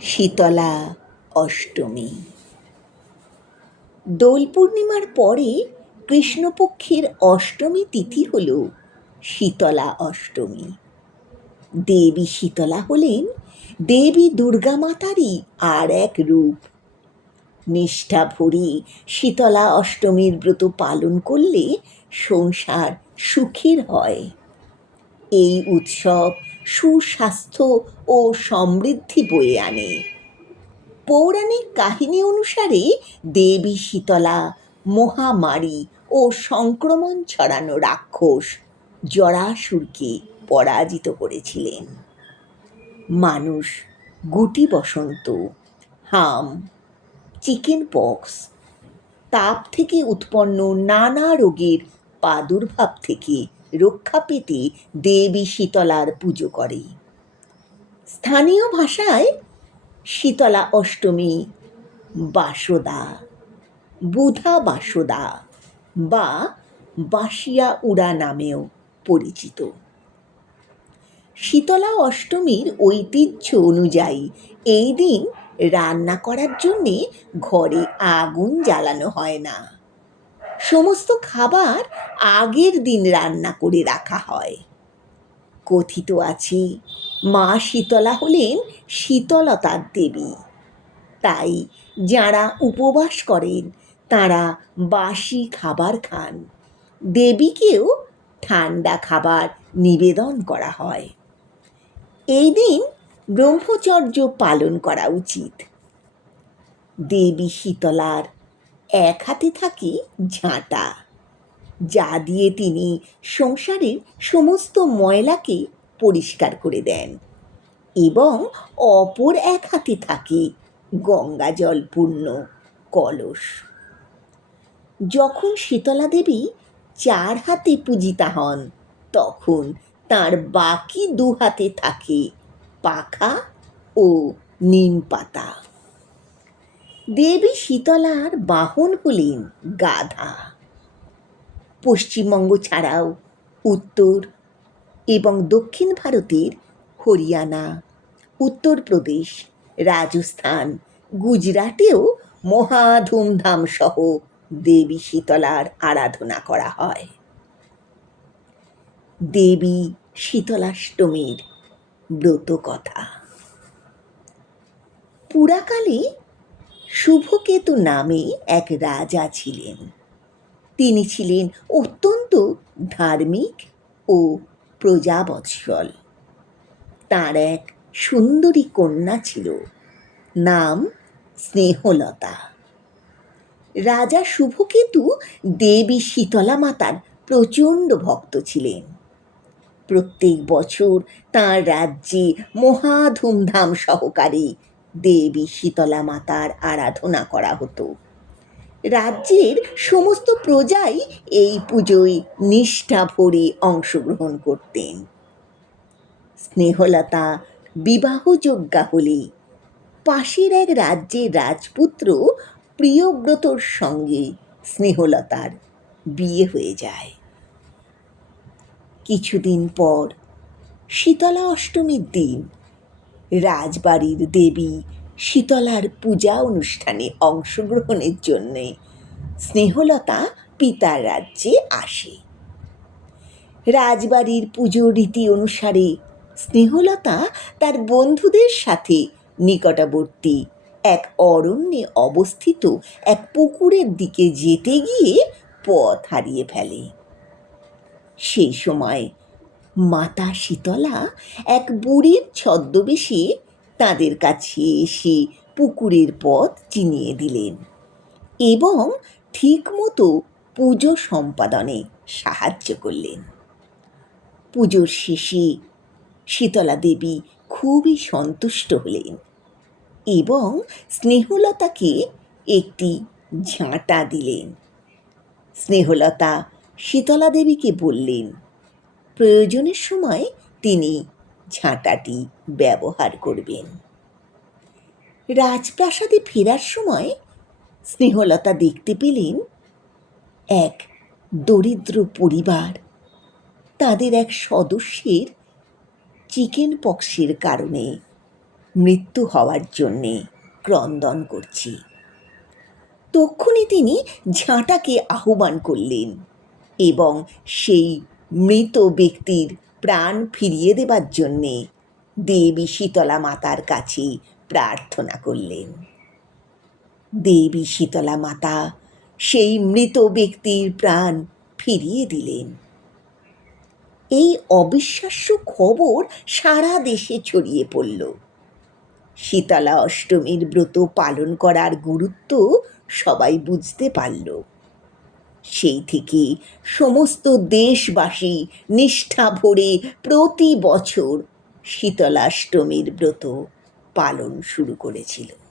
শীতলা অষ্টমী। দোল পূর্ণিমার পরে কৃষ্ণপক্ষের অষ্টমী তিথি হল শীতলা অষ্টমী। দেবী শীতলা হলেন দেবী দুর্গা মাতারই আর এক রূপ। নিষ্ঠা ভরে শীতলা অষ্টমীর ব্রত পালন করলে সংসার সুখের হয়। এই উৎসব সুস্বাস্থ্য ও সমৃদ্ধি বয়ে আনে। পৌরাণিক কাহিনী অনুসারে দেবী শীতলা মহামারী ও সংক্রমণ ছড়ানো রাক্ষস জরাসুরকে পরাজিত করেছিলেন। মানুষ গুটি বসন্ত, হাম, চিকেন পক্স, তাপ থেকে উৎপন্ন নানা রোগের প্রাদুর্ভাব থেকে রক্ষা পেতে দেবী শীতলার পুজো করে। স্থানীয় ভাষায় শীতলা অষ্টমী বাসদা, বুধা বাসদা বা বাসিয়া উড়া নামেও পরিচিত। শীতলা অষ্টমীর ঐতিহ্য অনুযায়ী এই দিন রান্না করার জন্যে ঘরে আগুন জ্বালানো হয় না। সমস্ত খাবার আগের দিন রান্না করে রাখা হয়। কথিত আছে মা শীতলা হলেন শীতলতার দেবী। তাই যারা উপবাস করেন তারা বাসি খাবার খান। দেবীকেও ঠান্ডা খাবার নিবেদন করা হয়। এই দিন ব্রহ্মচর্য পালন করা উচিত। দেবী শীতলার এক হাতে থাকে ঝাঁটা, যা দিয়ে তিনি সংসারের সমস্ত ময়লাকে পরিষ্কার করে দেন, এবং অপর এক হাতে থাকে গঙ্গা জলপূর্ণ কলস। যখন শীতলা দেবী চার হাতে পূজিতা হন তখন তার বাকি দু হাতে থাকে পাখা ও নিম পাতা। দেবী শীতলার বাহন হলেন গাধা। পশ্চিমবঙ্গ ছাড়াও উত্তর এবং দক্ষিণ ভারতের হরিয়ানা, উত্তরপ্রদেশ, রাজস্থান, গুজরাটেও মহা ধুমধাম সহ দেবী শীতলার আরাধনা করা হয়। দেবী শীতলাষ্টমীর ব্রত কথা। পুরাকালে শুভকেতু নামে এক রাজা ছিলেন। তিনি ছিলেন অত্যন্ত ধার্মিক ও প্রজাবৎসল। তাঁর এক সুন্দরী কন্যা ছিল, নাম স্নেহলতা। রাজা শুভকেতু দেবী শীতলা মাতার প্রচণ্ড ভক্ত ছিলেন। প্রত্যেক বছর তাঁর রাজ্যে মহা ধুমধাম সহকারে দেবী শীতলা মাতার আরাধনা করা হতো। রাজ্যের সমস্ত প্রজাই এই পুজোয় নিষ্ঠা ভরে অংশগ্রহণ করতেন। স্নেহলতা বিবাহযোগ্যা হলে পাশের এক রাজ্যের রাজপুত্র প্রিয়ব্রতর সঙ্গে স্নেহলতার বিয়ে হয়ে যায়। কিছুদিন পর শীতলা অষ্টমীর দিন রাজবাড়ির দেবী শীতলার পূজা অনুষ্ঠানে অংশগ্রহণের জন্যে স্নেহলতা পিতার রাজ্যে আসে। রাজবাড়ির পুজো রীতি অনুসারে স্নেহলতা তার বন্ধুদের সাথে নিকটবর্তী এক অরণ্যে অবস্থিত এক পুকুরের দিকে যেতে গিয়ে পথ হারিয়ে ফেলে। সেই সময় মাতা শীতলা এক বুড়ির ছদ্মবেশে তাদের কাছে এসে পুকুরের পথ চিনিয়ে দিলেন এবং ঠিকমতো পুজো সম্পাদনে সাহায্য করলেন। পুজোর শেষে শীতলা দেবী খুবই সন্তুষ্ট হলেন এবং স্নেহলতাকে একটি ঝাঁটা দিলেন। স্নেহলতা শীতলা দেবীকে বললেন প্রয়োজনের সময় তিনি ঝাঁটাটি ব্যবহার করবেন। রাজপ্রাসাদে ফেরার সময় স্নেহলতা দেখতে পেলেন এক দরিদ্র পরিবার তাদের এক সদস্যের চিকেন পক্সের কারণে মৃত্যু হওয়ার জন্যে ক্রন্দন করছি। তক্ষুনি তিনি ঝাঁটাকে আহ্বান করলেন এবং সেই মৃত ব্যক্তির প্রাণ ফিরিয়ে দেবার জন্যে দেবী শীতলা মাতার কাছে প্রার্থনা করলেন। দেবী শীতলা মাতা সেই মৃত ব্যক্তির প্রাণ ফিরিয়ে দিলেন। এই অবিশ্বাস্য খবর সারা দেশে ছড়িয়ে পড়ল। শীতলা অষ্টমীর ব্রত পালন করার গুরুত্ব সবাই বুঝতে পারল। সেই থেকে সমস্ত দেশবাসী নিষ্ঠা ভরে প্রতি বছর শীতলাষ্টমীর ব্রত পালন শুরু করেছিল।